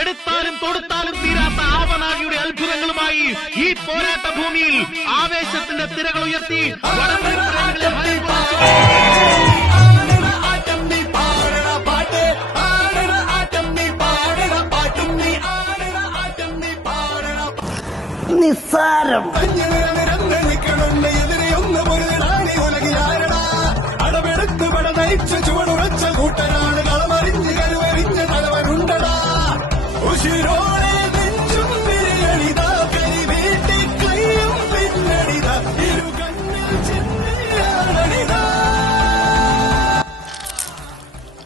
എടുത്താലും തൊടുത്താലും തീരാത്ത ആവനാഴിയുടെ അത്ഭുതങ്ങളുമായി ഈ പോരാട്ട ഭൂമിയിൽ ആവേശത്തിന്റെ തിരകൾ ഉയർത്തി നിസ്സാരം അടവെടുത്ത് പട നയിച്ച് ചുവടുറച്ച കൂട്ടനാണ് കളമറിഞ്ഞ് കരുവറിഞ്ഞ തലവനുണ്ടടാ ഉശിരോടെ നെഞ്ചും വിരിയണിതാ കൈ വീട്ടി കയ്യും പിന്നണിതാ ഇരു കണ്ണിൽ ചിന്തയാണണിതാ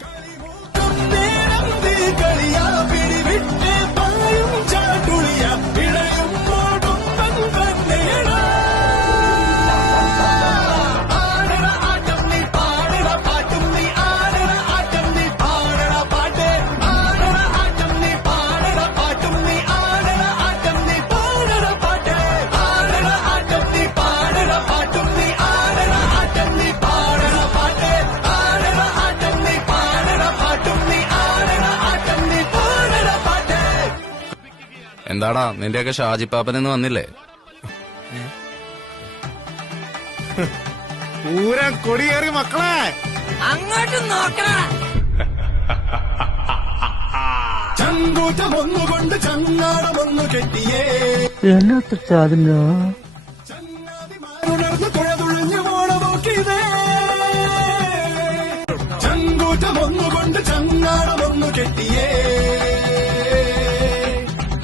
കളിമൂക്കം നേരം തീ കളിയാ പിടിവിട്ട് പായും ചാട്ടുളിയ ഇഴയുമ്പോടും പങ്കണ്ണേടാ എന്താടാ നിന്റെയൊക്കെ ഷാജിപ്പാപ്പനെന്ന് വന്നില്ലേ? പൂരം കൊടിയേറി മക്കളെ അങ്ങോട്ട് നോക്കണ ചങ്കൂറ്റം ഒന്നുകൊണ്ട് ചങ്ങാടമൊന്നു കെട്ടിയേ എന്നത്തെ ചാതില്ലോ ചങ്ങാതിമാരുണർന്ന് തുഴതുഴഞ്ഞു പോണ നോക്കിയതേ ചങ്കൂറ്റം ഒന്നുകൊണ്ട് ചങ്ങാടമൊന്നു കെട്ടിയേ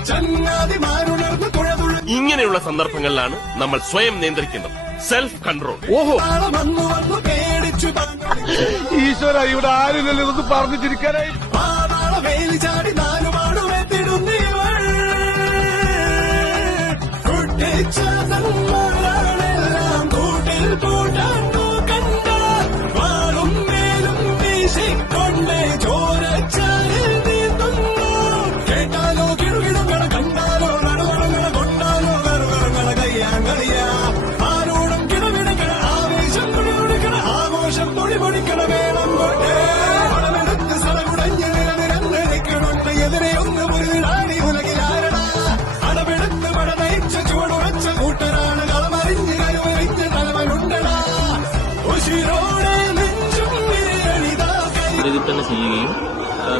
ചങ്ങാതിമാരുണർന്ന് തുഴതുഴഞ്ഞു. ഇങ്ങനെയുള്ള സന്ദർഭങ്ങളിലാണ് നമ്മൾ സ്വയം നിയന്ത്രിക്കേണ്ടത്. Self control. ഓഹോ വന്നു വന്നു പേടിച്ചു ഈശ്വര ഇവിടെ ആരുമില്ലല്ലോ ഇതൊന്ന് പറഞ്ഞു ചിരിക്കാനായി. പാതാള വേലി ചാടി നാലുപാടുമെത്തിടുന്നവൾ കുട്ടിച്ചാതന്മാരാണെല്ലാം കൂട്ടിൽ കൂട്ടാൻ കണ്ട വാളും മേലും വീശിക്കൊണ്ട് ചോരച്ചാലിൽ നീന്തുന്നു. കേട്ടാലോ കിടുകിടുകള കണ്ടാലോ നടുവടങ്ങള കൊണ്ടാലോ കറുകറങ്ങള കയ്യാങ്കളിയാ ആരോടും കിടവിടുകള ആവേശം തുടികൊടുക്കണ ആഘോഷം പൊടിപൊടിക്കണ വേണം കൊണ്ടേ പണമെടുത്ത് സടകുടഞ്ഞ് നിലനിരന്നിരിക്കണുണ്ട് എതിരെ ഒന്ന് മുരുടാണി ഉലകിലാരണ അടവെടുത്ത് പട നയിച്ച ചുവടുറച്ച കൂട്ടരാണ് കളമറിഞ്ഞ് കരുവറിഞ്ഞ് തലവനുണ്ടടാ ഉശിരോടെ നെഞ്ചും വിരിയണിതാ രീതിയിൽ തന്നെ ചെയ്യുകയും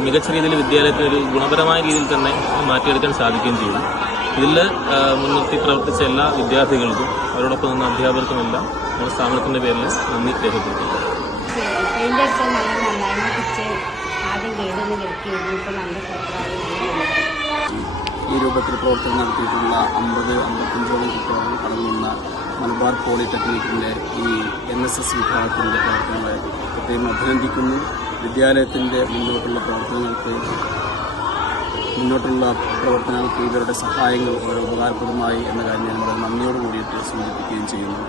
മികച്ച രീതിയിൽ വിദ്യാലയത്തിന് ഒരു ഗുണപരമായ രീതിയിൽ തന്നെ മാറ്റിയെടുക്കാൻ സാധിക്കുകയും ചെയ്തു. ഇതിൽ മുൻനിർത്തി പ്രവർത്തിച്ച എല്ലാ വിദ്യാർത്ഥികൾക്കും അവരോടൊപ്പം നിന്ന അധ്യാപകർക്കുമെല്ലാം നമ്മുടെ സ്ഥാപനത്തിന്റെ പേരിൽ നന്ദി രേഖപ്പെടുത്തുന്നു. ഈ രൂപത്തിൽ പ്രവർത്തനം നടത്തിയിട്ടുള്ള 50-55 കുട്ടികൾ അടങ്ങുന്ന മലബാർ പോളിടെക്നിക്കിന്റെ ഈ NSS വിഭാഗത്തിന്റെ പ്രവർത്തനങ്ങളെ പ്രത്യേകം അഭിനന്ദിക്കുന്നു. വിദ്യാലയത്തിന്റെ മുന്നോട്ടുള്ള പ്രവർത്തനങ്ങൾക്ക് ഇവരുടെ സഹായങ്ങൾ വളരെ ഉപകാരപ്രദമായി എന്ന കാര്യം ഞാൻ വളരെ നന്ദിയോട് കൂടിയിട്ട് സൂചിപ്പിക്കുകയും ചെയ്യുന്നു.